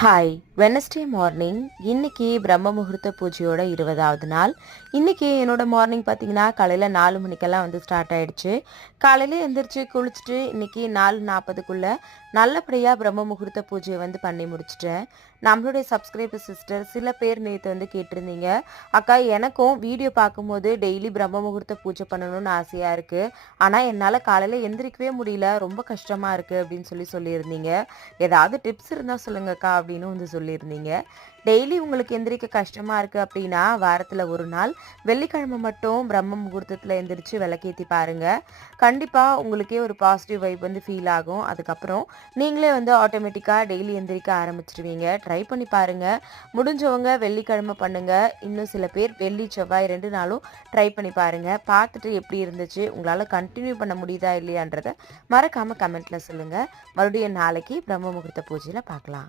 Hi Wednesday morning இன்னைக்கு பிரம்ம முகூர்த்த பூஜையோட 20வது நாள். இன்னைக்கு என்னோட மார்னிங் பார்த்தீங்கன்னா காலையில் 4 மணிக்கெல்லாம் ஸ்டார்ட் ஆயிடுச்சு. காலையில் எந்திரிச்சு குளிச்சுட்டு இன்னைக்கு 4:40க்குள்ள நல்லபடியாக பிரம்ம முகூர்த்த பூஜையை பண்ணி முடிச்சிட்டேன். நம்மளுடைய சப்ஸ்கிரைபர் சிஸ்டர் சில பேர் நேற்று கேட்டிருந்தீங்க, அக்கா எனக்கும் வீடியோ பார்க்கும்போது டெய்லி பிரம்ம முகூர்த்த பூஜை பண்ணணும்னு ஆசையாக இருக்குது, ஆனால் என்னால் காலையில் எந்திரிக்கவே முடியல, ரொம்ப கஷ்டமாக இருக்குது அப்படின்னு சொல்லியிருந்தீங்க. ஏதாவது டிப்ஸ் இருந்தால் சொல்லுங்கக்கா அப்படின்னு சொல்லியிருந்தீங்க. டெய்லி உங்களுக்கு எந்திரிக்க கஷ்டமாக இருக்குது அப்படின்னா வாரத்தில் ஒரு நாள் வெள்ளிக்கிழமை மட்டும் பிரம்ம முகூர்த்தத்தில் எந்திரிச்சு விளக்கேற்றி பாருங்கள். கண்டிப்பாக உங்களுக்கே ஒரு பாசிட்டிவ் வைப் ஃபீல் ஆகும். அதுக்கப்புறம் நீங்களே ஆட்டோமேட்டிக்காக டெய்லி எந்திரிக்க ஆரம்பிச்சிடுவீங்க. ட்ரை பண்ணி பாருங்கள். முடிஞ்சவங்க வெள்ளிக்கிழமை பண்ணுங்கள். இன்னும் சில பேர் வெள்ளி செவ்வாய் 2 நாளும் ட்ரை பண்ணி பாருங்கள். பார்த்துட்டு எப்படி இருந்துச்சு, உங்களால் கண்டினியூ பண்ண முடியுதா இல்லையான்றதை மறக்காமல் கமெண்ட்டில் சொல்லுங்கள். மறுபடியும் நாளைக்கு பிரம்ம முகூர்த்த பூஜையில் பார்க்கலாம்.